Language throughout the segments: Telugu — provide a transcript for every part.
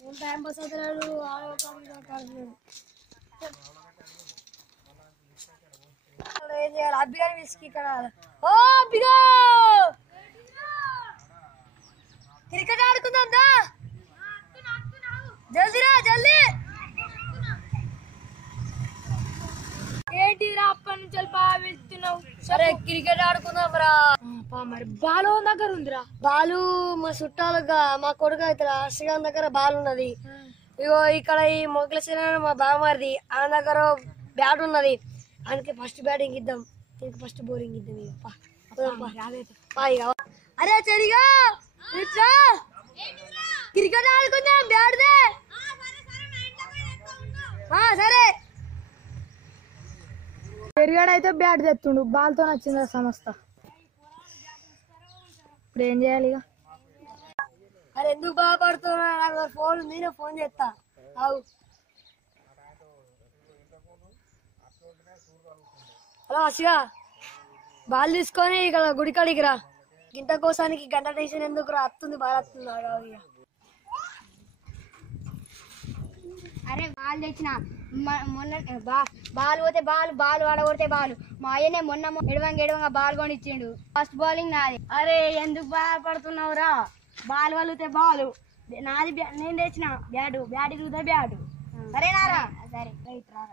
టైం పాస్ అవుతున్నాడు ఆడవాడు ఏం చేయాలి అబ్బిగా విసికి ఇక్కడ ఓ అబ్బిగా క్రికెట్ ఆడుకుందాం దా జల్దీ రా జల్దీ ఏంటి రా అప్పటి నుంచి వెళ్తున్నావు సరే క్రికెట్ ఆడుకుందాం రా మరి బాలు దగ్గర ఉందిరా బాలు మా చుట్టాలుగా మా కొడుకు అవుతారా శ్రీకాంత్ దగ్గర బాల్ ఉన్నది ఇగో ఇక్కడ ఈ మొగ్గల శ్రీరామ్ మా బావమారిది ఆ దగ్గర బ్యాట్ ఉన్నది అందుకే ఫస్ట్ బ్యాటింగ్ ఇద్దాం దీనికి ఫస్ట్ బౌలింగ్ ఇద్దాం అరే చరిగా క్రికెట్ ఆడుకుందాం బ్యాట్ దే సరే పెరిగాడు అయితే బ్యాట్ తెస్తుండు బాల్ తో నచ్చింది సమస్త ఇప్పుడు ఏం చేయాలి ఇక అరే ఎందుకు బాధపడుతున్నా ఫోన్ నేనే ఫోన్ చేస్తా అవు హలో అసిగా బాల్ తీసుకొని ఇక్కడ గుడికాడికి రా గింత కోసానికి గంట టేషన్ ఎందుకు రా అత్తుంది బాగా వస్తుంది అరే బాల్ తెచ్చిన మొన్న బాల్ పోతే బాల్ ఆడగొడితే బాల్ మా అయ్యనే మొన్న ఎడవంగా బాల్ కొని ఇచ్చిండు ఫస్ట్ బౌలింగ్ నాది అరే ఎందుకు బాధపడుతున్నావురా బాల్ వలితే బాల్ నాది నేను తెచ్చిన బ్యాట్ ఇరుగుతా బ్యాట్ సరేనారా సరే రైట్ రా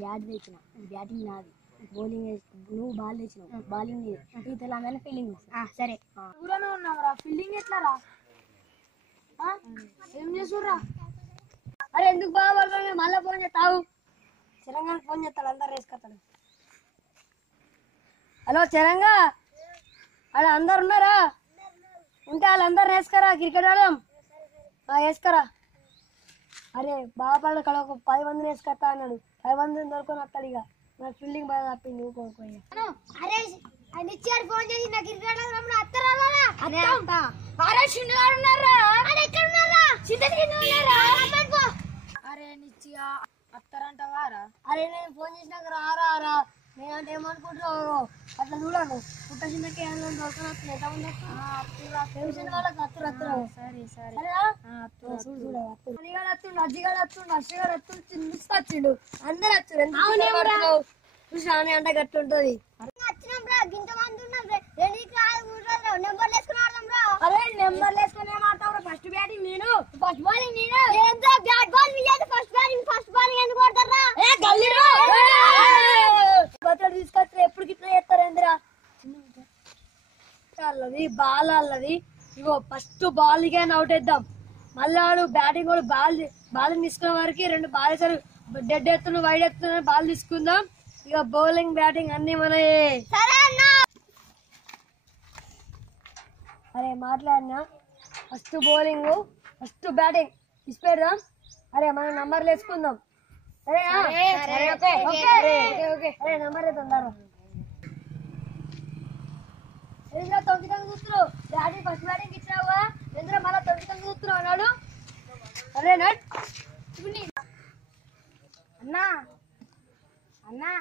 బ్యాట్ తెచ్చిన బ్యాటింగ్ నాది బౌలింగ్ నువ్వు బాల్ తెచ్చినావు బౌలింగ్ నీ తెలంగాణ ఫీల్డింగ్ సరే ఊరనే ఉన్నావురా ఫీల్డింగ్ ఎట్లా రా ఏం చేస్తుర్రా అరే ఎందుకు బాగా మళ్ళీ ఫోన్ చేస్తావు చిరంగానికి ఫోన్ చేస్తాడు అందరు వేసుకొస్తాడు హలో చిరంగా అలా అందరు ఉన్నారా ఉంటే వాళ్ళందరు వేసుకరా క్రికెట్ ఆడదాం వేసుకరా అరే బాబాడు కడ ఒక 10 మందిని వేసుకొస్తా అన్నాడు 10 మందిని దొరుకుని వస్తాడు ఇక నాకు ఫీల్డింగ్ బాగా తప్పింది నువ్వు కోరుకోయ్యా ఫోన్ చేసి నాకు క్రికెట్ అరే నిచ్చిగా అత్తారంటావారా అరే నేను ఫోన్ చేసినాక రారా నేనంటే ఏమనుకుంటున్నావు అట్లా చూడను పుట్ట చిన్నకి దొరకనొస్తుంది ఎంతమంది వాళ్ళకి అత్తురు సరే చూడు అజ్జిగాడు వస్తుండు అశ్వగాడు వస్తుండు చిన్నొచ్చిండు అందరు వచ్చారు చూసా అంటే గట్టి ఉంటది అరే నెంబర్ వేసుకుని ఏమాడతావు ఫస్ట్ బ్యాటింగ్ నేను ఫస్ట్ బౌలింగ్ నేను ఫస్ట్ బౌలింగ్ ఎందుకు కొడతారా తీసుకొస్తే ఎప్పుడు గిట్లా చేస్తారు ఏందిరా అల్లది బాల్ అల్లది ఇగో ఫస్ట్ బాల్ గా అవుట్ వేద్దాం మళ్ళీ వాడు బ్యాటింగ్ కూడా బాల్ తీసుకునే వరకు 2 బాల్ వేసారు డెడ్ ఎత్తును వైడ్ ఎత్తున బాల్ తీసుకుందాం ఇక బౌలింగ్ బ్యాటింగ్ అన్ని మనయే అరే మాట్లాడినా ఫస్ట్ బౌలింగ్ ఫస్ట్ బ్యాటింగ్ ఇచ్చిపెడదాం అరే మనం నంబర్లు వేసుకుందాం సరేనా అరే నంబర్ వేద్దాం తొంగి చూస్తున్నావు బ్యాటింగ్ ఫస్ట్ బ్యాటింగ్ ఇచ్చినావా ఎందుకు మళ్ళీ తొంగి చూస్తున్నావు అన్నాడు అరే నట్ అన్నా అన్నా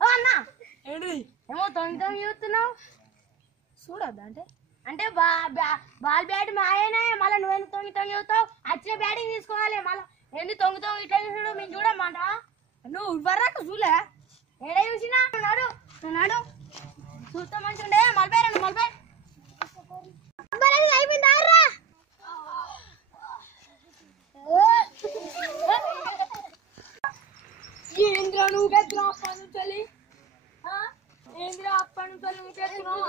అన్నా ఏంటి ఏమో తొంగి చూస్తున్నావు చూడద్దా అంటే బాల్ బ్యాట్ మాయనే మళ్ళీ నువ్వెందుకు తొంగి చూస్తావు వచ్చిన బ్యాటింగ్ తీసుకోవాలి మళ్ళీ ఎందుకు తొంగుతావు ఇట్లా చూసాడు మేము చూడమాట నువ్వు ఇవ్వరాక చూలే ఏడే చూసినా నాడు చూస్తా మంచిగా ఉండే మలపై అయిపోయిందా ఏంద్రా నువ్వు పెట్టుకున్నావు అప్పటి నుంచి ఏంద్రా అప్పటి నుంచి నువ్వు పెట్టుకున్నావు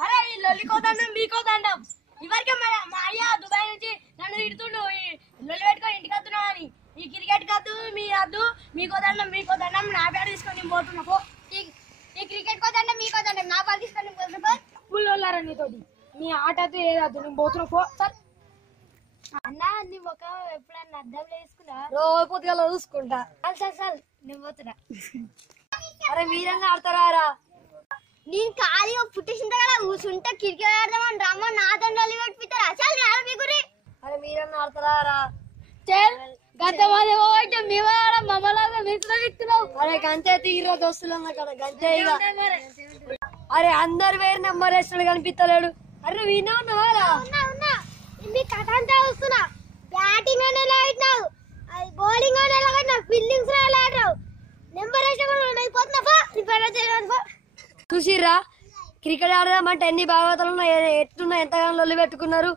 అరే ఈ లొల్లికోదండం మీకోదండం ఇవరికే మా అయ్య దుబాయ్ నుంచి నన్ను తిడుతుండు లొల్లి పెట్టుకో ఇంటికి వస్తున్నావు అని ఈ క్రికెట్ కద్దు మీ వద్దు మీకోదండం నా బ్యాట్ తీసుకొని పోతున్నా పో ఈ క్రికెట్ కోదండం మీకోదండం నా బాల్ తీసుకొని పోతున్నా పుల్లోళ్ళారా నీతోటి మీ ఆట అయితే ఏదద్దు నేను పోతున్నా పో సార్ అన్నా నీ ముఖం ఎప్పుడన్నా అద్దం వేసుకున్నా రోజు పొద్దుగా చూసుకుంటా సార్ నేను పోతున్నా అరే మీరన్నా ఆడతారా నేను ఖాళీ పుట్టేసిన కదా కూర్చుంటా అంతా క్రికెట్ ఆడదామని రమ్మని నా తండ్రి పెట్టిస్తారా చాలు మీ గురి అరే మీరన్నా ఆడతారా గంతమంది పోయితే మేము మమ్మల్ని మిత్రులు అరే గంతే తీరా దోస్తులు అక్కడ గంతే ఇక అరే అందరు వేరే నెంబర్ వేస్తున్నాడు కనిపిస్తలేడు అరే విన్నా ఉన్నావారా మీ కథ అంతా వస్తున్నా బ్యాటింగ్ అని ఎలా ఆడినావు అది బౌలింగ్ అని ఎలా ఆడినావు ఫీల్డింగ్స్ ఎలా ఆడినావు నెంబర్ వేస్తే కూడా అయిపోతున్నా చూసిర్రా క్రికెట్ ఆడదామంటే ఎన్ని భాగవతాలు ఉన్నాయి ఎట్లున్నా ఎంతగానో లొల్లి పెట్టుకున్నారు